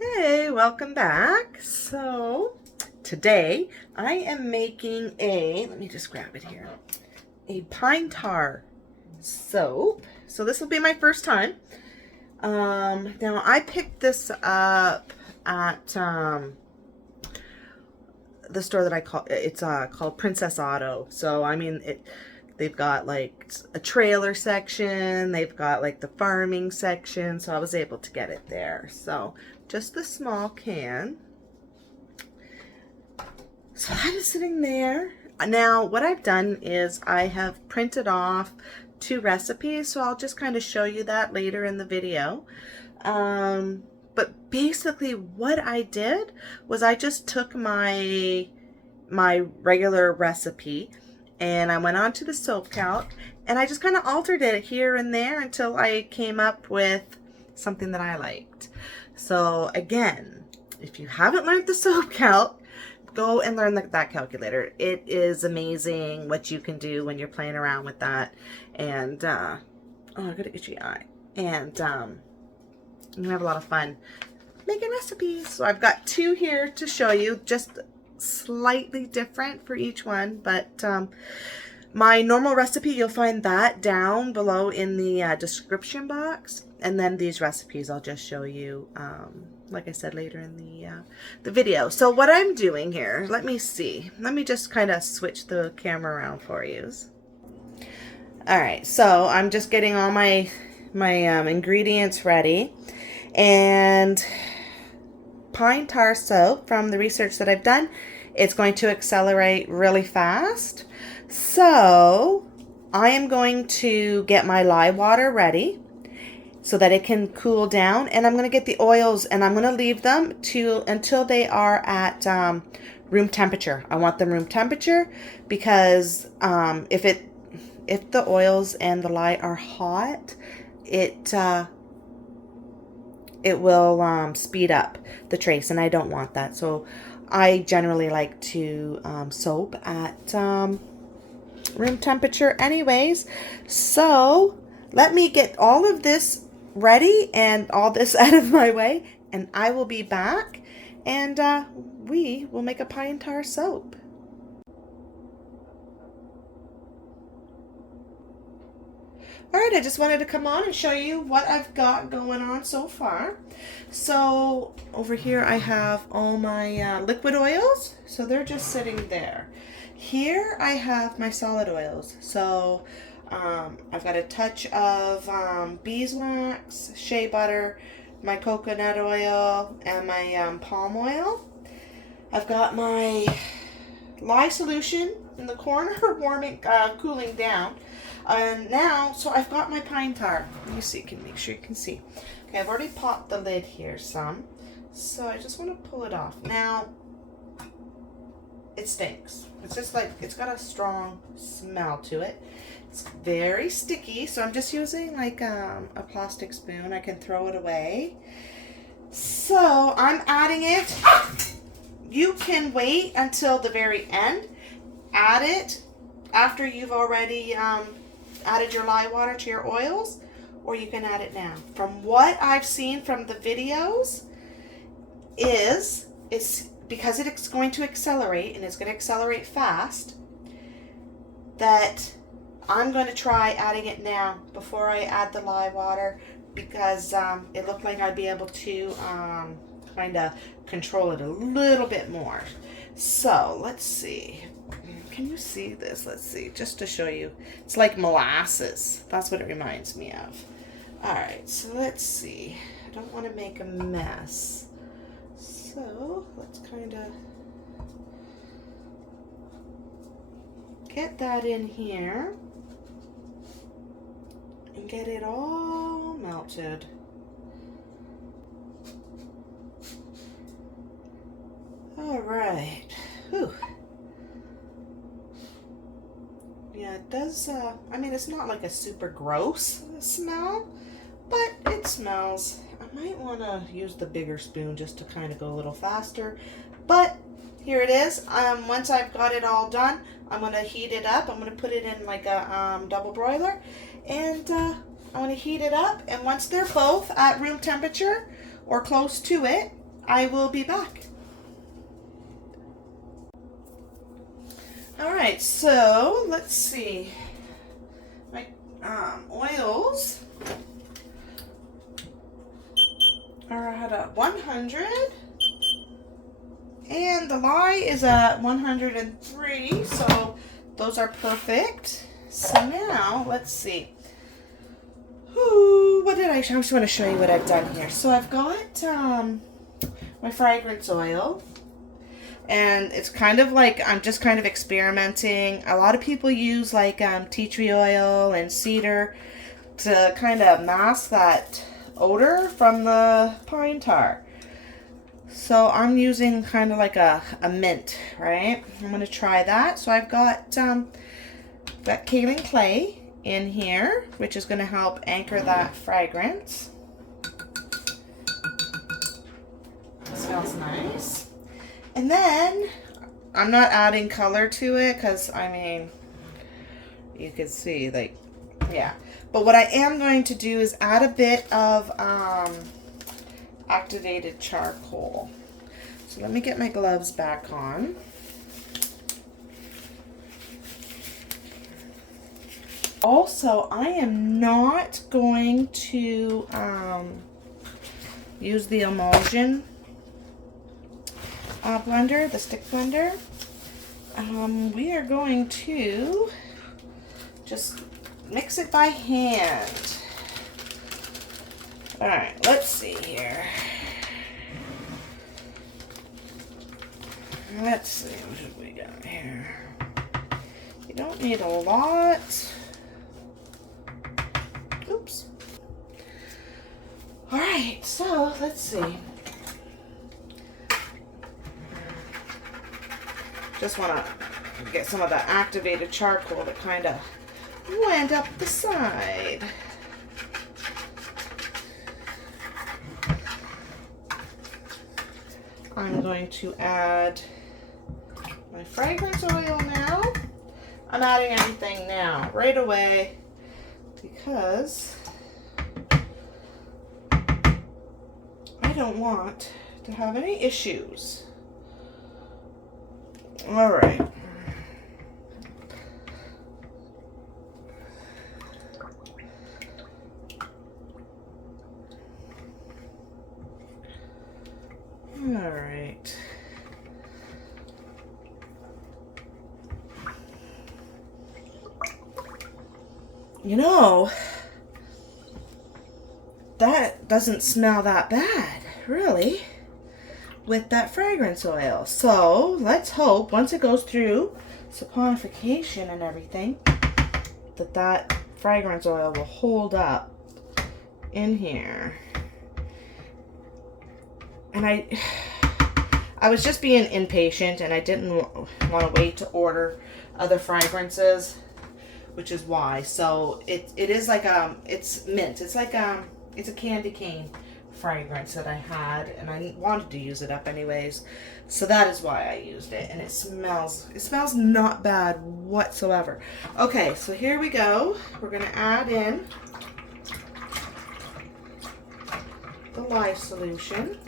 Hey, welcome back. So today I am making let me just grab it here, a pine tar soap. So this will be my first time. Now I picked this up at the store that it's called Princess Auto. So I mean they've got like a trailer section, they've got like the farming section, so I was able to get it there. So just the small can. So that is sitting there. Now what I've done is I have printed off 2 recipes, so I'll just kind of show you that later in the video. But basically what I did was I just took my regular recipe and I went on to the soap calc and I just kind of altered it here and there until I came up with something that I liked. So again, if you haven't learned the soap calc, go and learn that calculator. It is amazing what you can do when you're playing around with that. And oh, I got an itchy eye. And you have a lot of fun making recipes. So I've got 2 here to show you, just slightly different for each one, but my normal recipe, you'll find that down below in the description box, and then these recipes I'll just show you like I said later in the video. So what I'm doing here, let me just kind of switch the camera around for you. All right, so I'm just getting all my ingredients ready, and pine tar soap, from the research that I've done, it's going to accelerate really fast. So I am going to get my lye water ready so that it can cool down, and I'm going to get the oils and I'm going to leave them until they are at room temperature. I want them room temperature because if the oils and the lye are hot, it will speed up the trace, and I don't want that. So I generally like to soap at room temperature anyways. So let me get all of this ready and all this out of my way, and I will be back, and we will make a pine tar soap. Alright, I just wanted to come on and show you what I've got going on so far. So over here I have all my liquid oils, so they're just sitting there. Here I have my solid oils. So I've got a touch of beeswax, shea butter, my coconut oil, and my palm oil. I've got my lye solution in the corner warming, cooling down. Now, so I've got my pine tar. Let me see, make sure you can see. Okay, I've already popped the lid here some. So I just want to pull it off. Now, it stinks. It's just like, it's got a strong smell to it. It's very sticky, so I'm just using like a plastic spoon. I can throw it away. So I'm adding it. You can wait until the very end. Add it after you've already added your lye water to your oils, or you can add it now. From what I've seen from the videos is because it's going to accelerate, and it's going to accelerate fast, that I'm going to try adding it now before I add the lye water, because it looked like I'd be able to kind of control it a little bit more. So let's see. Can you see this? Let's see, just to show you. It's like molasses. That's what it reminds me of. All right, so let's see. I don't want to make a mess. So let's kind of get that in here and get it all melted. All right. Whew. Yeah, it does, I mean, it's not like a super gross smell, but it smells. I might want to use the bigger spoon just to kind of go a little faster, but here it is. Once I've got it all done, I'm going to heat it up. I'm going to put it in like a double broiler, and I want to heat it up, and once they're both at room temperature or close to it, I will be back. All right, so let's see. My oils are at 100, and the lye is at 103, so those are perfect. So now, let's see. Ooh, I just want to show you what I've done here. So I've got my fragrance oil, and it's kind of like I'm just kind of experimenting. A lot of people use like tea tree oil and cedar to kind of mask that odor from the pine tar. So I'm using kind of like a mint, right? I'm going to try that. So I've got that kaolin clay in here, which is going to help anchor that fragrance. It smells nice. And then I'm not adding color to it because, I mean, you can see, like, yeah. But what I am going to do is add a bit of activated charcoal. So let me get my gloves back on. Also, I am not going to use the emulsion blender, the stick blender. We are going to just mix it by hand. All right, let's see here. Let's see, what have we got here? You don't need a lot. Oops. All right, so let's see. Just want to get some of that activated charcoal that kind of went up the side. I'm going to add my fragrance oil now. I'm adding everything now, right away, because I don't want to have any issues. All right. All right. You know, that doesn't smell that bad, really, with that fragrance oil. So let's hope once it goes through saponification and everything, that fragrance oil will hold up in here. And I was just being impatient, and I didn't want to wait to order other fragrances, which is why. So it is like it's mint. It's like it's a candy cane fragrance that I had, and I wanted to use it up anyways. So that is why I used it, and it smells not bad whatsoever. Okay, so here we go. We're gonna add in the lye solution.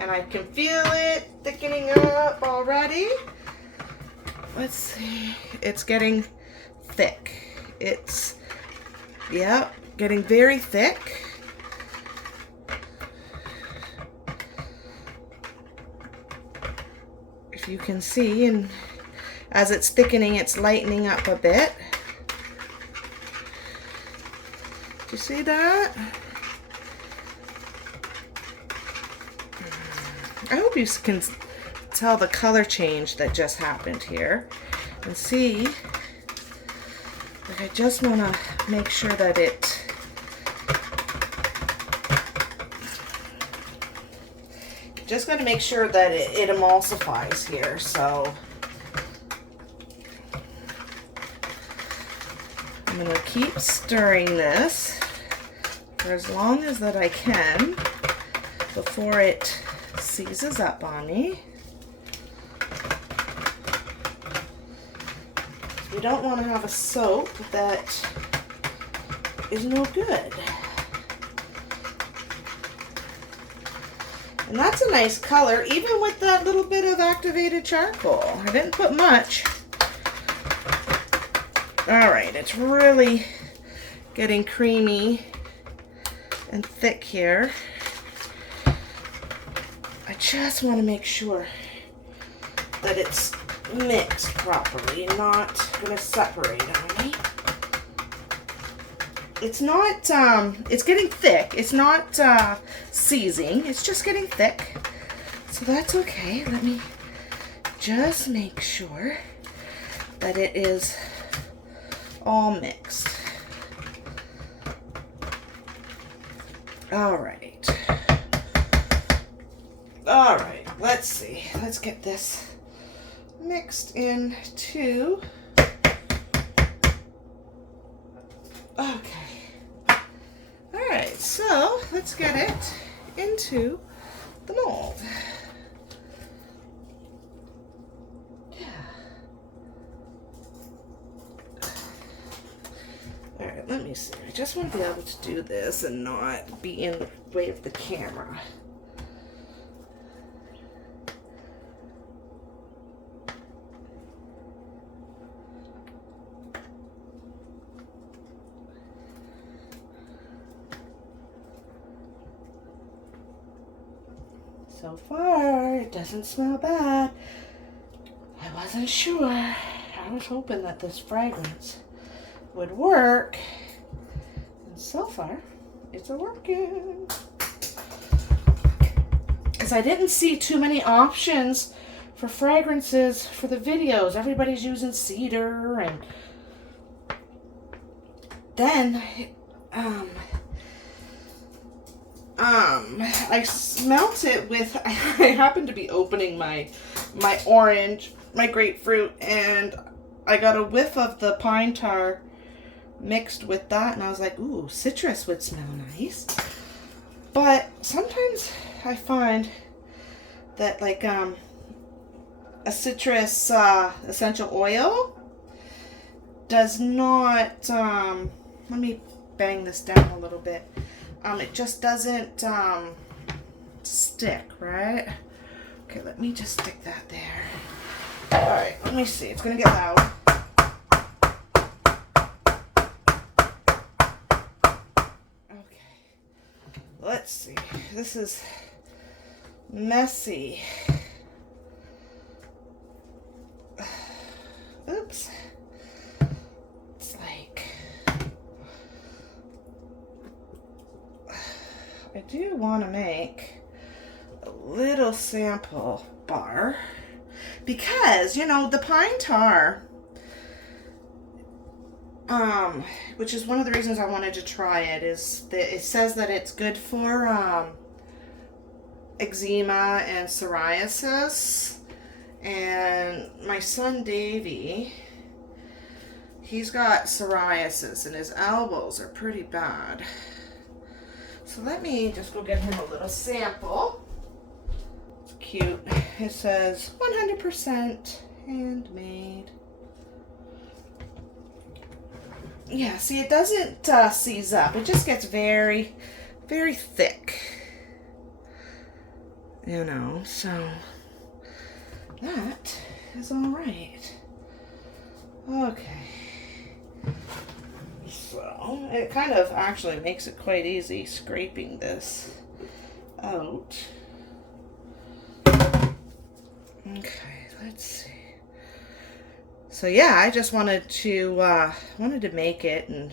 And I can feel it thickening up already. Let's see. It's getting thick. It's, yeah, getting very thick. If you can see, and as it's thickening, it's lightening up a bit. Do you see that? I hope you can tell the color change that just happened here, and see, like, I just want to make sure that just going to make sure that it emulsifies here. So I'm going to keep stirring this for as long as that I can before it seizes up on me. We don't want to have a soap that is no good. And that's a nice color, even with that little bit of activated charcoal. I didn't put much. All right, it's really getting creamy and thick here. I just want to make sure that it's mixed properly, not going to separate on me. It's not, it's getting thick. It's not seizing. It's just getting thick. So that's okay. Let me just make sure that it is all mixed. All right. All right. Let's see. Let's get this mixed into. Okay. All right. So let's get it into the mold. Alright, let me see. I just want to be able to do this and not be in the way of the camera. So far, it doesn't smell bad. I wasn't sure. I was hoping that this fragrance would work, and so far it's working, because I didn't see too many options for fragrances for the videos. Everybody's using cedar, and then I smelt it with I happened to be opening my orange, my grapefruit, and I got a whiff of the pine tar mixed with that, and I was like, ooh, citrus would smell nice. But sometimes I find that like a citrus essential oil does not let me bang this down a little bit. It just doesn't stick, right? Okay, let me just stick that there. All right, let me see. It's gonna get loud. Let's see. This is messy. Oops. It's like I do want to make a little sample bar because, you know, the pine tar, which is one of the reasons I wanted to try it, is that it says that it's good for eczema and psoriasis. And my son Davey, he's got psoriasis and his elbows are pretty bad. So let me just go get him a little sample. It's cute. It says 100% handmade. Yeah, see, it doesn't seize up. It just gets very, very thick. You know, so that is all right. Okay. So it kind of actually makes it quite easy scraping this out. Okay, let's see. So yeah, I just wanted to make it and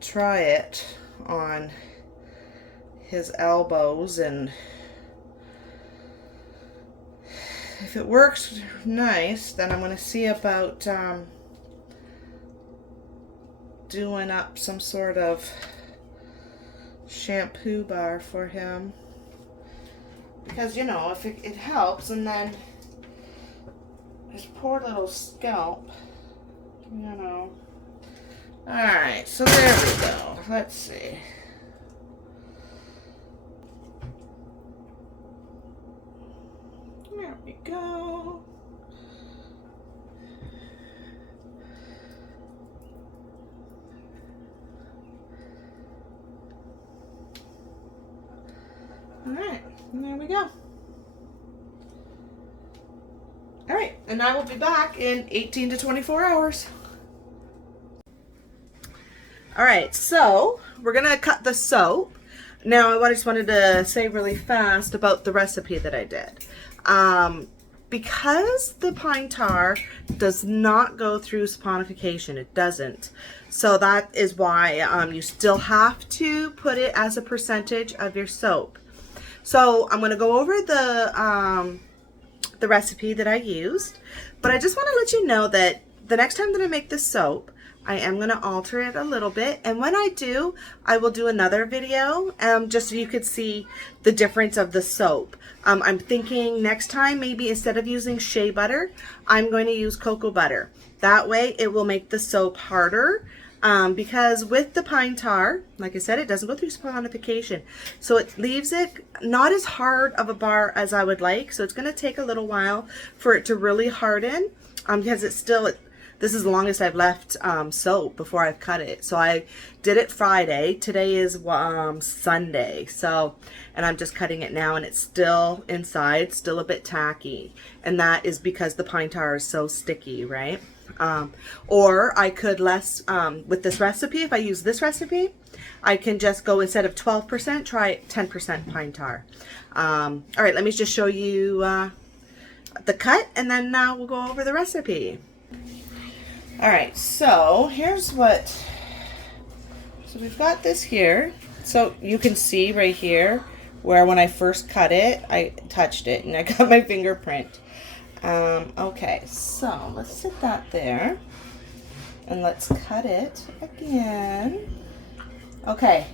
try it on his elbows, and if it works nice, then I'm going to see about doing up some sort of shampoo bar for him, because, you know, if it helps, and then his poor little scalp, you know. Alright, so there we go. Let's see. There we go. Alright. And there we go. All right, and I will be back in 18 to 24 hours. All right, so we're gonna cut the soap. Now, I just wanted to say really fast about the recipe that I did. Because the pine tar does not go through saponification, it doesn't. So that is why you still have to put it as a percentage of your soap. So I'm gonna go over the recipe that I used, but I just want to let you know that the next time that I make this soap, I am going to alter it a little bit, and when I do, I will do another video just so you could see the difference of the soap. I'm thinking next time, maybe instead of using shea butter, I'm going to use cocoa butter. That way it will make the soap harder, because with the pine tar, like I said, it doesn't go through saponification, so it leaves it not as hard of a bar as I would like. So it's going to take a little while for it to really harden, because it's still, this is the longest I've left soap before I've cut it. So I did it Friday. Today is Sunday. So, and I'm just cutting it now, and it's still inside, still a bit tacky. And that is because the pine tar is so sticky, right? Or I could with this recipe, if I use this recipe, I can just go, instead of 12%, try 10% pine tar. All right, let me just show you the cut, and then we'll go over the recipe. All right, so here's what, so we've got this here. So you can see right here where when I first cut it, I touched it and I got my fingerprint. Okay, so let's sit that there and let's cut it again. Okay,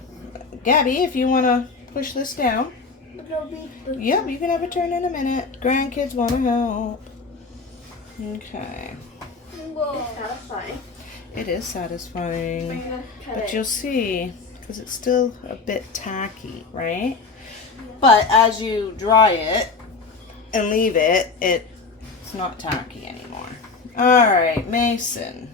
Gabby, if you want to push this down. Yep, you can have a turn in a minute. Grandkids want to help. Okay. It's satisfying. It is satisfying, but you'll see, because it's still a bit tacky, right? But as you dry it and leave it, it's not tacky anymore. All right, Mason.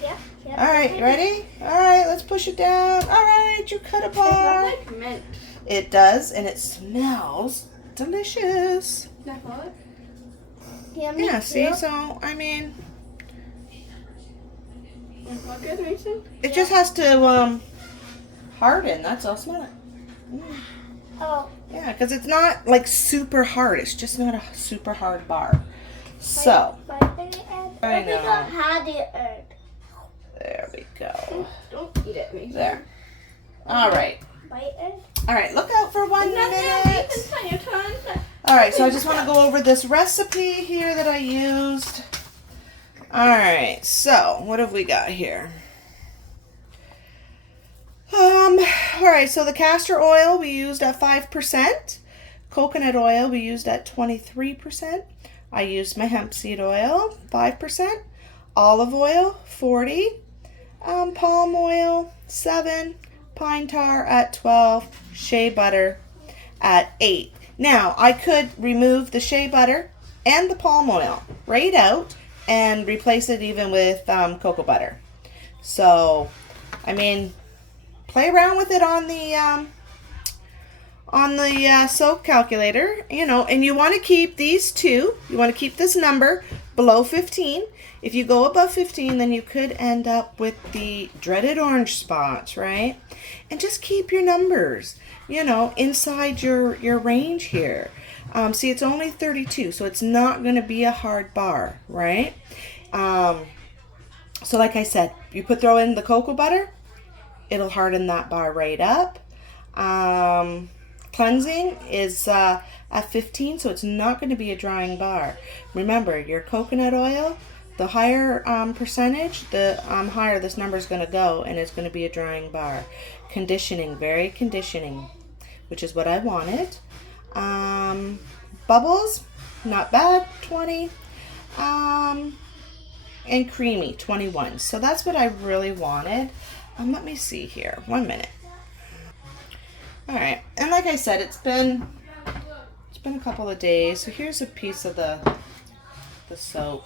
Yep. All right, you ready? All right, let's push it down. All right, you cut a bar. It smells like mint. It does, and it smells delicious. Yeah, see, so, I mean, Good, Mason? it just has to harden, that's all. Smell it. Oh. Yeah, because it's not like super hard. It's just not a super hard bar. So, I know. There we go. Don't eat it, Mason. There. All right. All right, look out for 1 minute. All right, so I just want to go over this recipe here that I used. All right, so what have we got here? All right, so the castor oil we used at 5%. Coconut oil we used at 23%. I used my hempseed oil, 5%. Olive oil, 40. Palm oil, 7. Pine tar at 12. Shea butter at 8. Now, I could remove the shea butter and the palm oil right out and replace it even with cocoa butter. So, I mean, play around with it on the soap calculator, you know, and you want to keep these two. You want to keep this number below 15. If you go above 15, then you could end up with the dreaded orange spots, right? And just keep your numbers, you know, inside your range here. See, it's only 32, so it's not going to be a hard bar, right? So like I said, you throw in the cocoa butter, it'll harden that bar right up. Cleansing is at 15, so it's not going to be a drying bar. Remember, your coconut oil, the higher percentage, the higher this number is going to go, and it's going to be a drying bar. Conditioning, very conditioning, which is what I wanted. Bubbles, not bad, 20. And creamy, 21. So that's what I really wanted. Let me see here. 1 minute. All right, and like I said, it's been a couple of days. So here's a piece of the soap,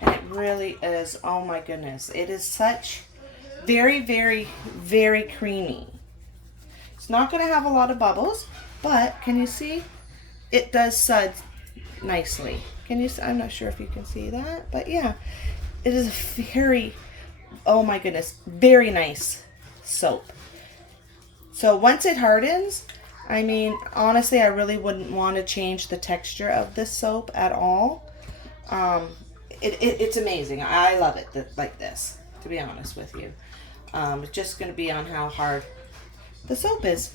and it really is. Oh my goodness, it is such very, very, very creamy. It's not going to have a lot of bubbles, but can you see? It does suds nicely. Can you? I'm not sure if you can see that, but yeah, it is a very, oh my goodness, very nice soap. So once it hardens, I mean, honestly, I really wouldn't want to change the texture of this soap at all. It's amazing. I love it like this, to be honest with you. It's just going to be on how hard the soap is.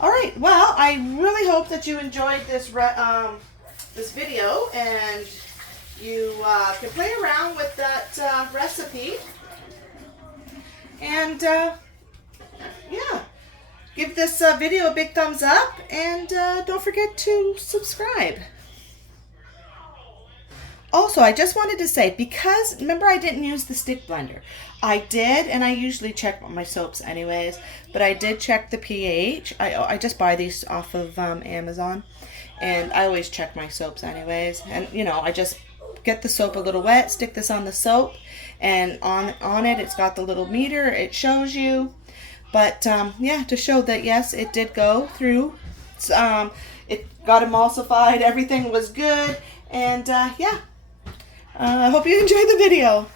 All right. Well, I really hope that you enjoyed this this video, and you can play around with that recipe. And yeah, give this video a big thumbs up, and don't forget to subscribe. Also, I just wanted to say, because remember I didn't use the stick blender. I did, and I usually check my soaps anyways, but I did check the pH. I just buy these off of Amazon, and I always check my soaps anyways. And you know, I just get the soap a little wet, stick this on the soap, and on it, it's got the little meter. It shows you. But yeah, to show that yes, it did go through. It got emulsified. Everything was good, and yeah. I hope you enjoyed the video.